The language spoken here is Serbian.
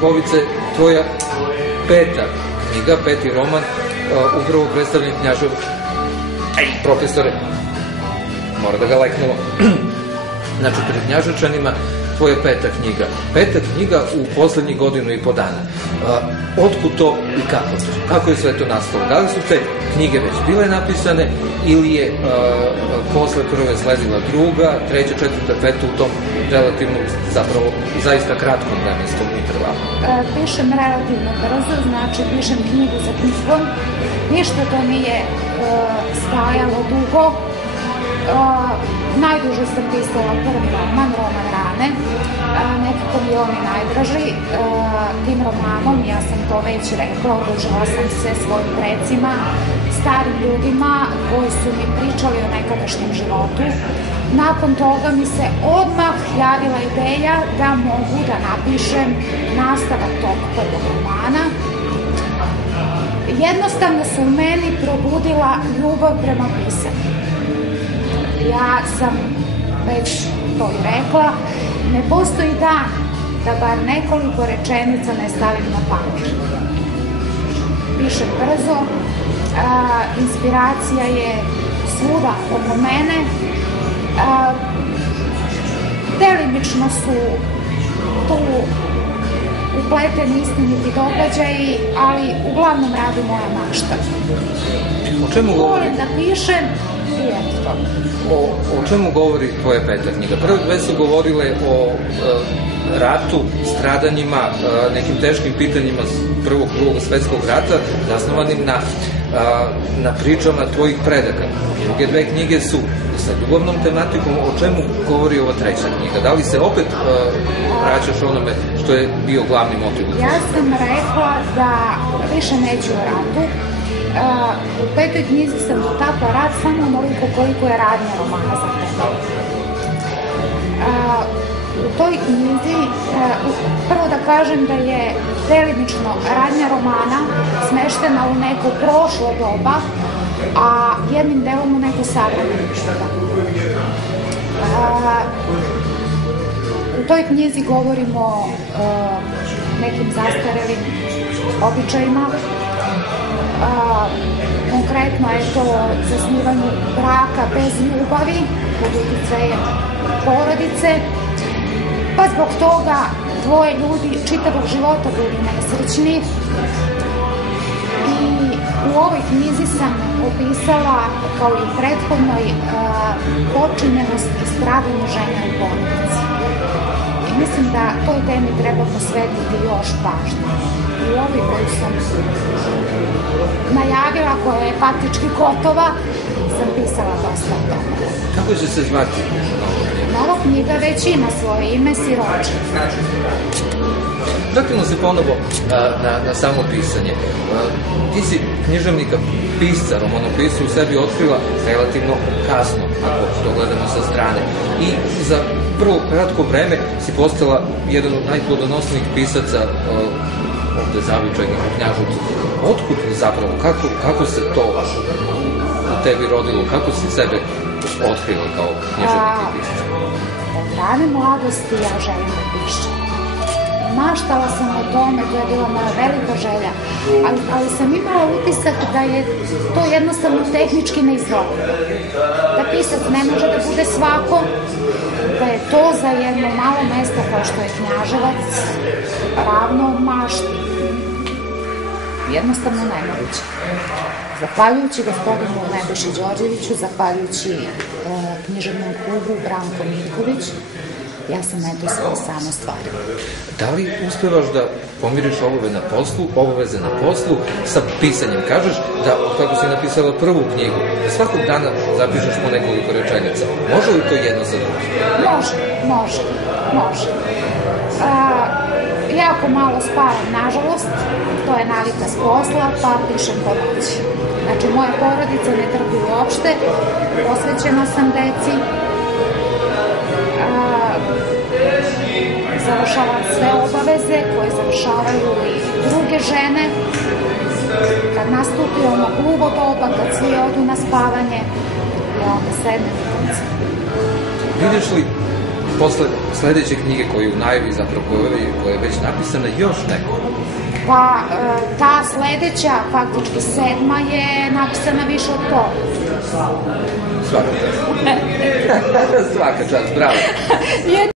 Bovice, tvoja peta knjiga, peti roman, upravo predstavljen Knjažev. Profesore, mora da ga lajknemo. Znači, pred Knjaževčanima tvoja peta knjiga. Peta knjiga u poslednjih godinu i po dana. Otkud to i kako to? Kako je sve to nastalo? Da li su te knjige već bile napisane ili je posle prve sledila druga, treća, četvrta, peta u tom relativno, zapravo, zaista kratkom vremenskom intervalu? Pišem relativno brzo, znači pišem knjigu za knjigom. Ništa to nije stajalo dugo. Najduže sam pisala prvi roman Rane. Nekako mi je on i najdraži. Tim romanom, ja sam to već rekla, odužila sam se svojim precima, starim ljudima koji su mi pričali o nekadašnjem životu. Nakon toga mi se odmah javila ideja da mogu da napišem nastavak tog prvog romana. Jednostavno se u meni probudila ljubav prema pisanju. Ja sam već to i rekla, ne postoji dan da bar nekoliko rečenica ne stavim na papir. Pišem brzo, inspiracija je svuda oko mene, delimično su tu upleteni istiniti događaji, ali uglavnom radi moja mašta. O čemu govori? Volim da pišem i eto to. O čemu govori tvoja peta knjiga? Prve dve su govorile o ratu, stradanjima, nekim teškim pitanjima Prvog i Drugog svetskog rata, zasnovanim na pričama tvojih predaka. Druge dve knjige su sa ljubavnom tematikom. O čemu govori ova treća knjiga? Da li se opet vraćaš onome što je bio glavni motiv? Ja sam rekla da više neću o ratu. U petoj knjizi sam dotakla rat samo onoliko koliko je radnja romana zahteva. U toj knjizi, prvo da kažem da je delimično radnja romana smeštena u neko prošlo doba, a jednim delom u neko savremeno doba. U toj knjizi govorimo o nekim zastarelim običajima. Konkretno je to zasnivanju braka bez ljubavi, pod uticajem porodice, pa zbog toga dvoje ljudi čitavog života bili nesrećni. I u ovoj knjizi sam opisala, kao i u prethodnoj, počinjenost i stradanje žene u porodici. I mislim da toj temi treba posvetiti još pažnje. U ovoj koju sam najavila, koja je faktički gotova, sam pisala dosta o tome. Kako će se zvati Nova knjiga već ima svoje ime, Siroče. Vratimo se ponovo na samo pisanje. Ti si književnika, pisca, romanopisca u sebi otkrila relativno kasno, ako to gledamo sa strane. I za prvo kratko vreme si postala jedan od najplodonosnijih pisaca ovde zavičajnih u Knjaževcu. Otkud zapravo, kako se to u tebi rodilo, kako si sebe otkrila kao književnik i pisca? Od rane mladosti ja želim da pišem. Maštala sam o tome, to je bila moja velika želja, ali sam imala utisak da je to jednostavno tehnički neizvodljivo. Da pisac ne može da bude svako, da je to za jedno malo mesto kao što je Knjaževac ravno mašti. Jednostavno nemoguće. Zahvaljujući gospodinu Nebojši Đorđeviću, zahvaljujući književnom klubu Branko Miljković, ja sam eto svoje samo stvarila. Da li uspevaš da pomiriš obaveze na poslu sa pisanjem? Kažeš da, kako si napisala prvu knjigu, svakog dana zapišeš po nekoliko rečenica. Može li to jedno sa drugim? Može. Jako malo spavam, nažalost, to je navika s posla, pa pišem po noći. Znači, moja porodica ne trpi uopšte, posvećena sam deci, završavam sve obaveze koje završavaju i druge žene. Kad nastupi ono gluvo doba, kad svi odu na spavanje, ja onda sednem i koncem. Vidiš li posle sledeće knjige koju je u najavi, zapravo koja je već napisana, još neko? Pa, ta sledeća, faktički 7. je napisana više od toga. Svaka čast. Svaka čast, bravo.